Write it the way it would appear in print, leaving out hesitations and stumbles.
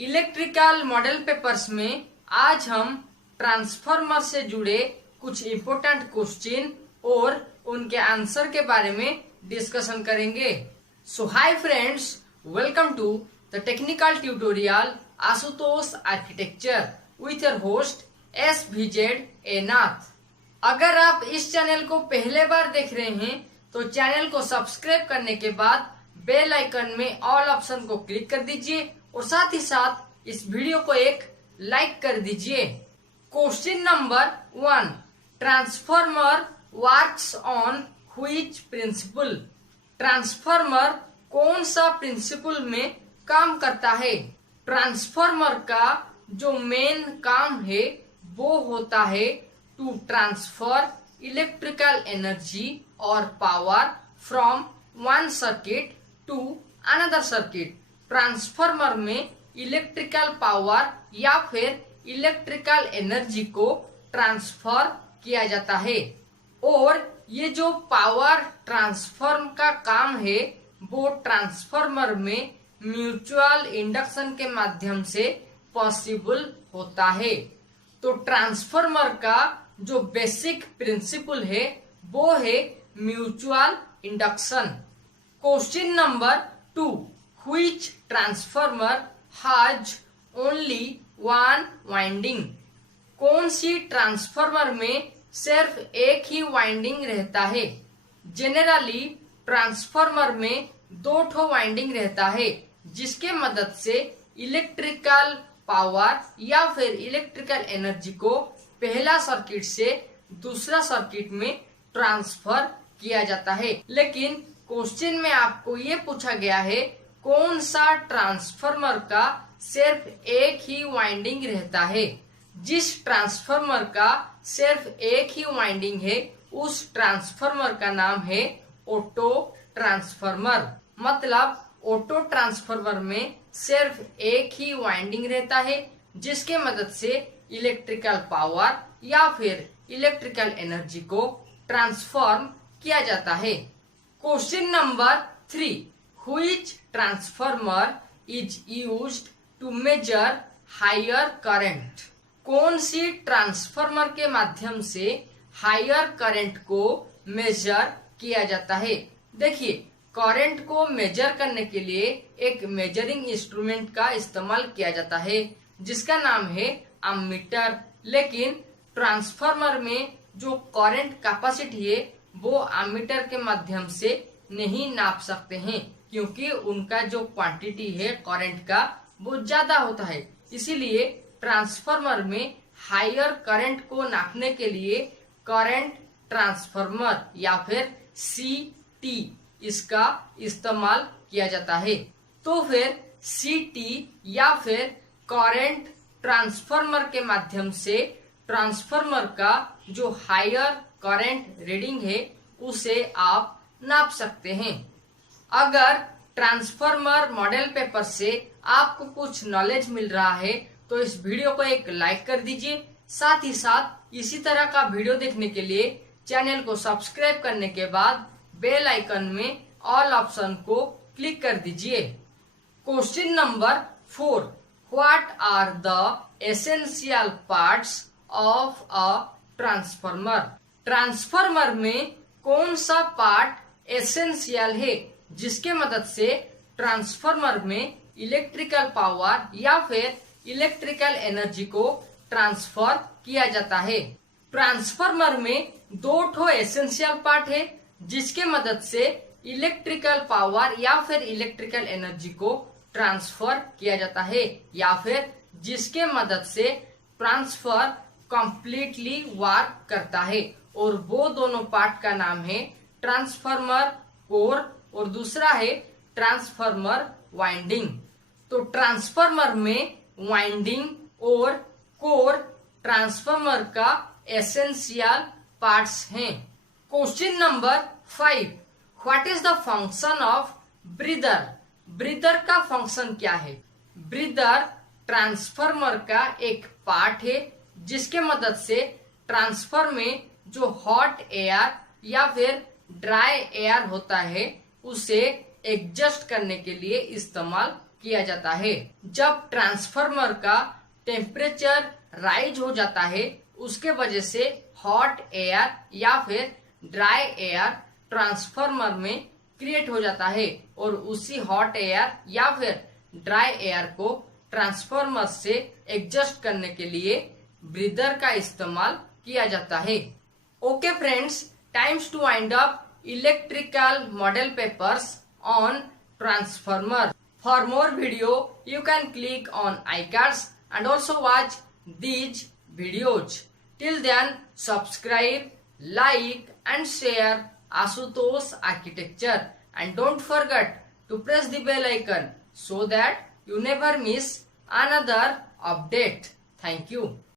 Electrical model papers में आज हम ट्रांसफार्मर से जुड़े कुछ इम्पोर्टेंट क्वेश्चन और उनके आंसर के बारे में डिस्कशन करेंगे। So hi friends, welcome to the technical tutorial Ashutosh architecture with your host SVZ A Nath. अगर आप इस चैनल को पहले बार देख रहे हैं तो चैनल को सब्सक्राइब करने के बाद बेल आइकन में ऑल ऑप्शन को क्लिक कर दीजिए और साथ ही साथ इस वीडियो को एक लाइक कर दीजिए। Question number 1, transformer works on which principle? Transformer कौन सा प्रिंसिपल में काम करता है? ट्रांसफार्मर का जो मेन काम है वो होता है टू ट्रांसफर इलेक्ट्रिकल एनर्जी और power from one circuit to another circuit. Transformer में इलेक्ट्रिकल पावर या फिर इलेक्ट्रिकल एनर्जी को ट्रांसफर किया जाता है और ये जो पावर ट्रांसफर का काम है वो ट्रांसफार्मर में म्यूचुअल इंडक्शन के माध्यम से पॉसिबल होता है। तो ट्रांसफार्मर का जो बेसिक प्रिंसिपल है वो है mutual induction. Question number 2, Which transformer has only one winding? कौन सी ट्रांसफार्मर में सिर्फ एक ही वाइंडिंग रहता है? जनरली ट्रांसफार्मर में 2 वाइंडिंग रहता है जिसके मदद से इलेक्ट्रिकल पावर या फिर इलेक्ट्रिकल एनर्जी को पहला सर्किट से दूसरा सर्किट में ट्रांसफर किया जाता है। लेकिन क्वेश्चन में आपको ये पूछा गया है कौन सा ट्रांसफार्मर का सिर्फ एक ही वाइंडिंग रहता है? जिस ट्रांसफार्मर का सिर्फ एक ही वाइंडिंग है उस ट्रांसफार्मर का नाम है ऑटो ट्रांसफार्मर। मतलब ऑटो ट्रांसफार्मर में सिर्फ एक ही वाइंडिंग रहता है जिसके मदद से इलेक्ट्रिकल पावर या फिर इलेक्ट्रिकल एनर्जी को ट्रांसफॉर्म किया जाता है। Question number 3, Which transformer is used to measure higher current? कौन सी ट्रांसफार्मर के माध्यम से हायर करंट को मेजर किया जाता है? देखिए, करंट को मेजर करने के लिए एक मेजरिंग इंस्ट्रूमेंट का इस्तेमाल किया जाता है जिसका नाम है अमीटर। लेकिन ट्रांसफार्मर में जो करंट कैपेसिटी है वो अमीटर के माध्यम से नहीं नाप सकते हैं क्योंकि उनका जो क्वांटिटी है करंट का वो ज्यादा होता है। इसीलिए ट्रांसफार्मर में हायर करंट को नापने के लिए करंट ट्रांसफार्मर या फिर CT इसका इस्तेमाल किया जाता है। तो फिर CT या फिर करंट ट्रांसफार्मर के माध्यम से ट्रांसफार्मर का जो हायर करंट रीडिंग है उसे आप नाप सकते हैं। अगर ट्रांसफार्मर मॉडल पेपर से आपको कुछ नॉलेज मिल रहा है तो इस वीडियो को एक लाइक कर दीजिए। साथ ही साथ इसी तरह का वीडियो देखने के लिए चैनल को सब्सक्राइब करने के बाद बेल आइकन में ऑल ऑप्शन को क्लिक कर दीजिए। Question number 4, what are the essential parts of a transformer? Transformer में कौन सा पार्ट एसेंशियल है जिसके मदद से ट्रांसफार्मर में इलेक्ट्रिकल पावर या फिर इलेक्ट्रिकल एनर्जी को ट्रांसफर किया जाता है? ट्रांसफार्मर में 2 एसेंशियल पार्ट है जिसके मदद से इलेक्ट्रिकल पावर या फिर इलेक्ट्रिकल एनर्जी को ट्रांसफर किया जाता है या फिर जिसके मदद से ट्रांसफर कंप्लीटली वर्क करता है। और वो दोनों पार्ट का नाम है ट्रांसफार्मर कोर और दूसरा है ट्रांसफार्मर वाइंडिंग। तो ट्रांसफार्मर में वाइंडिंग और कोर ट्रांसफार्मर का एसेंशियल पार्ट्स हैं। Question number 5, what is the function of breather? Breather का फंक्शन क्या है? ब्रीदर ट्रांसफार्मर का एक पार्ट है जिसके मदद से ट्रांसफार्मर में जो हॉट एयर या फिर ड्राई एयर होता है उसे एडजस्ट करने के लिए इस्तेमाल किया जाता है। जब ट्रांसफार्मर का टेम्परेचर राइज हो जाता है, उसके वजह से हॉट एयर या फिर ड्राई एयर ट्रांसफार्मर में क्रिएट हो जाता है और उसी हॉट एयर या फिर ड्राई एयर को ट्रांसफार्मर से एडजस्ट करने के लिए ब्रीदर का इस्तेमाल किया जाता है। Okay friends, times to wind up electrical model papers on transformer. For more video you can click on iCards and also watch these videos. Till then, subscribe, like and share Ashutosh Architecture and don't forget to press the bell icon so that you never miss another update. Thank you.